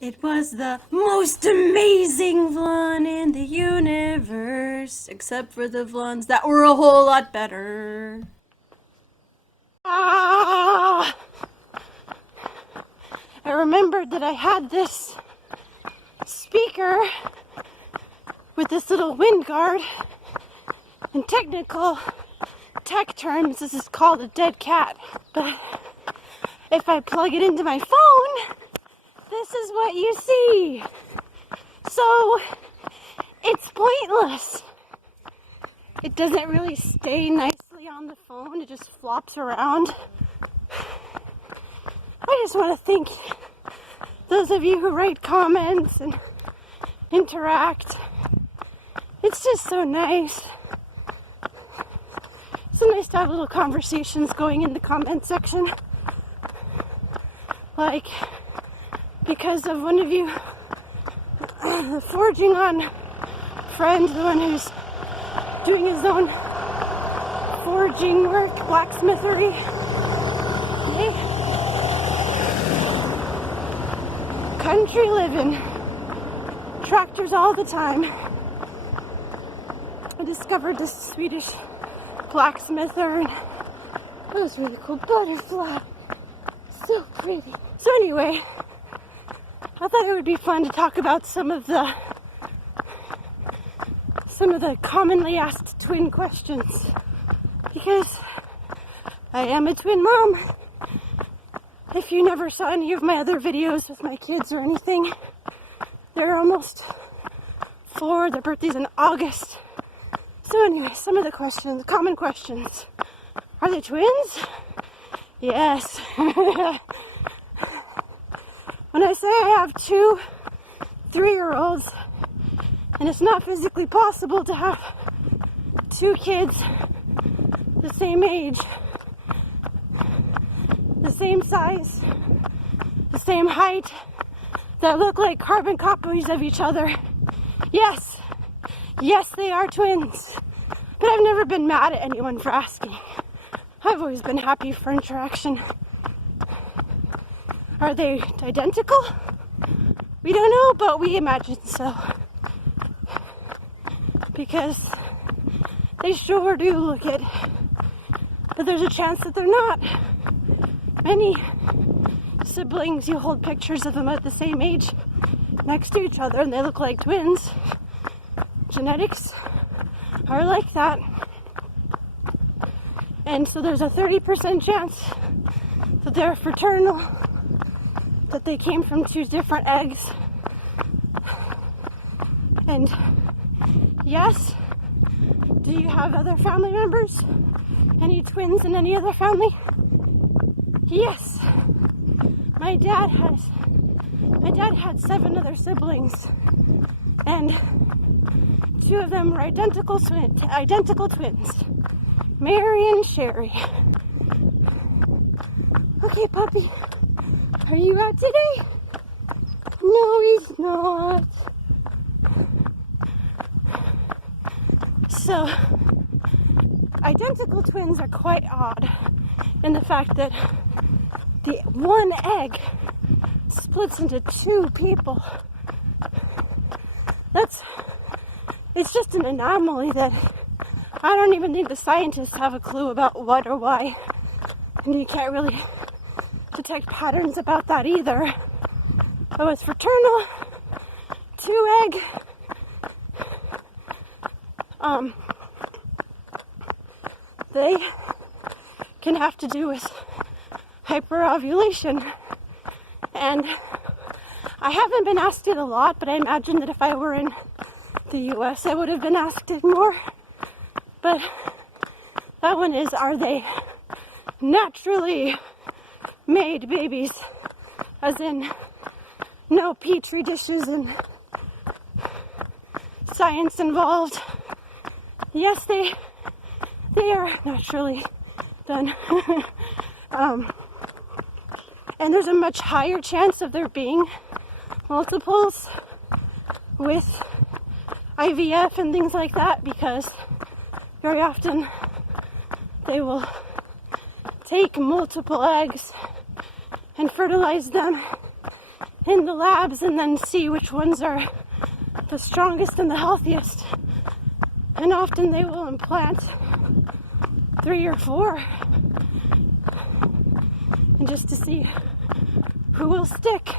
It was the most amazing Vlon in the universe, except for the Vlons that were a whole lot better. I remembered that I had this speaker with this little wind guard. In technical tech terms, this is called a dead cat. But if I plug it into my phone, this is what you see. So it's pointless. It doesn't really stay nicely on the phone. It just flops around. I just want to thank those of you who write comments and interact. It's just so nice. It's so nice to have little conversations going in the comment section. Like, because of one of you, the forging on friend, the one who's doing his own forging work, blacksmithery. Hey. Country living. Tractors all the time. I discovered this Swedish blacksmither and that was really cool. Butterfly. So pretty. So anyway, I thought it would be fun to talk about some of the commonly asked twin questions, because I am a twin mom. If you never saw any of my other videos with my kids or anything, they're almost 4, their birthday's in August. So anyway, some of the questions, common questions. Are they twins? Yes. When I say I have 2 3-year-olds, and it's not physically possible to have 2 kids the same age, the same size, the same height, that look like carbon copies of each other. Yes, they are twins. But I've never been mad at anyone for asking. I've always been happy for interaction. Are they identical? We don't know, but we imagine so. Because they sure do look it. But there's a chance that they're not. Many siblings, you hold pictures of them at the same age next to each other and they look like twins. Genetics are like that. And so there's a 30% chance that they're fraternal, that they came from 2 different eggs. And yes, do you have other family members? Any twins in any other family? Yes. My dad had 7 other siblings, and 2 of them were identical twins. Mary and Sherry. Okay, puppy. Are you out today? No, he's not. So, identical twins are quite odd in the fact that the one egg splits into 2 people. It's just an anomaly that I don't even think the scientists have a clue about what or why. And you can't really detect patterns about that either. But it's fraternal, 2 egg. They can have to do with hyperovulation. And I haven't been asked it a lot, but I imagine that if I were in the US, I would have been asked it more. But that one is, are they naturally made babies? As in, no petri dishes and science involved. Yes, they are naturally done. And there's a much higher chance of there being multiples with IVF and things like that, because very often they will take multiple eggs and fertilize them in the labs and then see which ones are the strongest and the healthiest. And often they will implant 3 or 4, and just to see who will stick.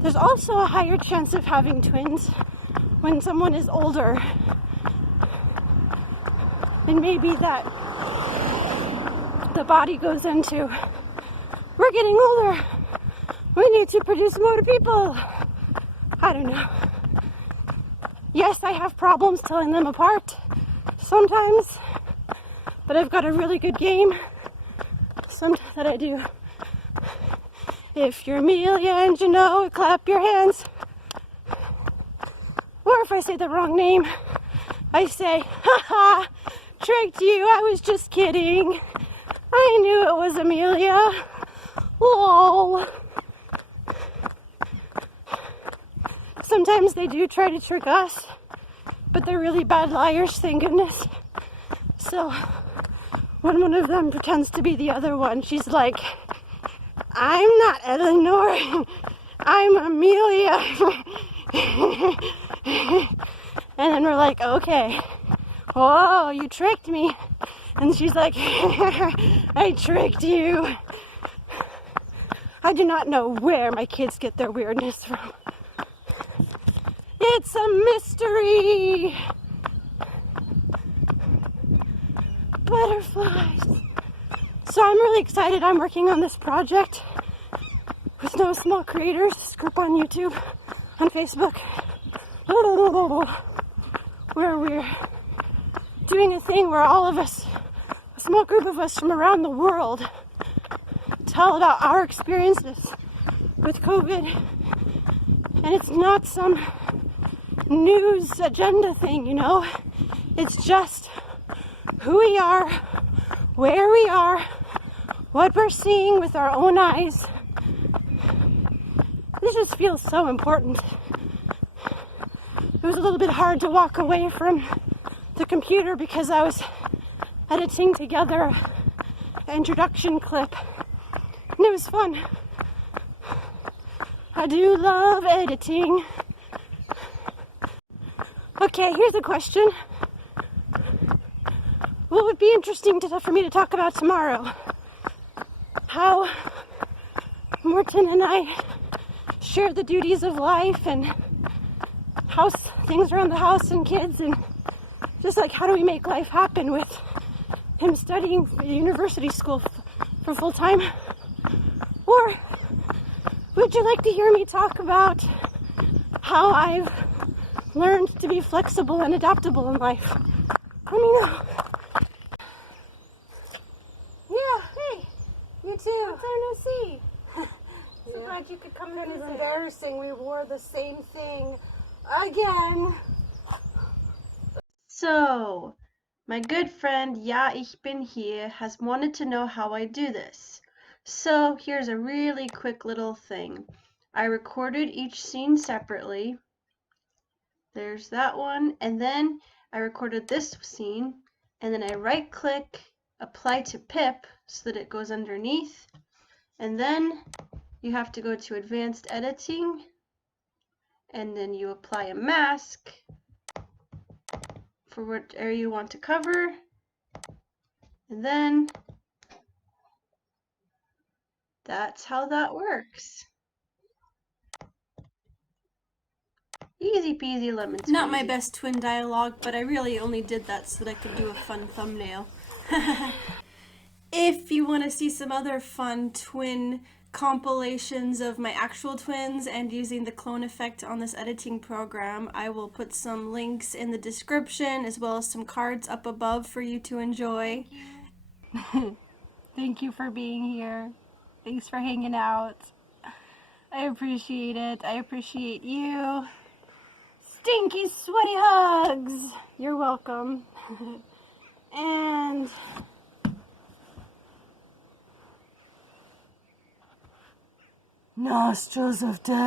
There's also a higher chance of having twins when someone is older. And maybe that the body goes into, we're getting older, we need to produce more people. I don't know. Yes, I have problems telling them apart sometimes, but I've got a really good game sometimes that I do. If you're Amelia and you know it, clap your hands. Or if I say the wrong name, I say, haha, tricked you, I was just kidding. I knew it was Amelia. Lol. Sometimes they do try to trick us, but they're really bad liars, thank goodness. So when one of them pretends to be the other one, she's like, I'm not Eleanor, I'm Amelia. And then we're like, okay, whoa, you tricked me. And she's like, I tricked you. I do not know where my kids get their weirdness from. It's a mystery. Butterflies. So I'm really excited. I'm working on this project with No Small Creators, this group on YouTube, on Facebook, where we're doing a thing where all of us, a small group of us from around the world, tell about our experiences with COVID. And it's not some news agenda thing, you know? It's just who we are, where we are, what we're seeing with our own eyes. This just feels so important. It was a little bit hard to walk away from the computer because I was editing together an introduction clip, and it was fun. I do love editing. Okay, here's a question. What would be interesting for me to talk about tomorrow? How Morton and I share the duties of life and house things around the house and kids, and just like how do we make life happen with him studying for university school for full time? Or would you like to hear me talk about how I've learned to be flexible and adaptable in life? Let me know. Yeah, hey, you too. Long time no see. So glad you could come and visit. It was embarrassing. We wore the same thing again. So, my good friend Ja, ich bin hier has wanted to know how I do this. So, here's a really quick little thing. I recorded each scene separately. There's that one, and then I recorded this scene, and then I right-click, apply to pip so that it goes underneath, and then you have to go to advanced editing, and then you apply a mask for what area you want to cover, and then that's how that works. Easy peasy lemon squeezy. Not my best twin dialogue, but I really only did that so that I could do a fun thumbnail. If you want to see some other fun twin compilations of my actual twins and using the clone effect on this editing program, I will put some links in the description as well as some cards up above for you to enjoy. Thank you for being here. Thanks for hanging out. I appreciate it. I appreciate you. Stinky, sweaty hugs. You're welcome. And nostrils of death.